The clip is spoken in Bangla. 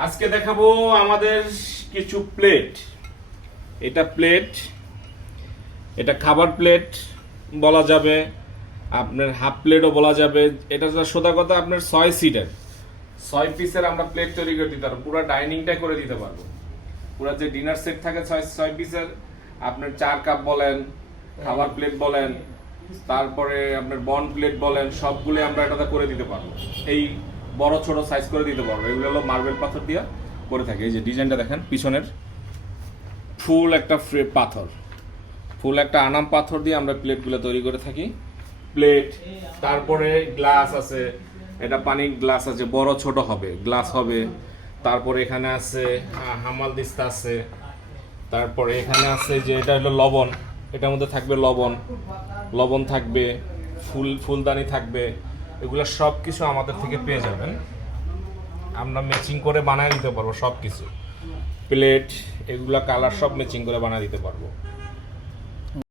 আজকে দেখাবো আমাদের কিছু প্লেট। এটা প্লেট, এটা খাবার প্লেট বলা যাবে, আপনার হাফ প্লেটও বলা যাবে। এটা সোজা কথা, আপনার 6 সিটের 6 পিসের আমরা প্লেট তৈরি করে দিতে পারবো, পুরো ডাইনিংটা করে দিতে পারবো। পুরো যে ডিনার সেট থাকে 6 পিসের, আপনার 4 কাপ বলেন, খাবার প্লেট বলেন, তারপরে আপনার বন প্লেট বলেন, সবগুলো আমরা এটাতে করে দিতে পারবো। এই বড় ছোট সাইজ করে দিতে পারবো। এগুলো হলো মার্বেল পাথর দিয়ে করে থাকে। এই যে ডিজাইনটা দেখেন পিছনের, ফুল একটা পাথর, ফুল একটা আনাম পাথর দিয়ে আমরা প্লেটগুলো তৈরি করে থাকি। প্লেট, তারপরে গ্লাস আছে, এটা পানির গ্লাস আছে, বড় ছোট হবে গ্লাস হবে। তারপরে এখানে আছে হামাল দিস্তা আছে। তারপরে এখানে আছে যে এটা হলো লবণ, এটার মধ্যে থাকবে লবণ, লবণ থাকবে, ফুলদানি থাকবে। এগুলো সব কিছু আমাদের থেকে পেয়ে যাবেন। আমরা ম্যাচিং করে বানিয়ে দিতে পারবো সব কিছু। প্লেট এগুলা কালার সব ম্যাচিং করে বানিয়ে দিতে পারবো।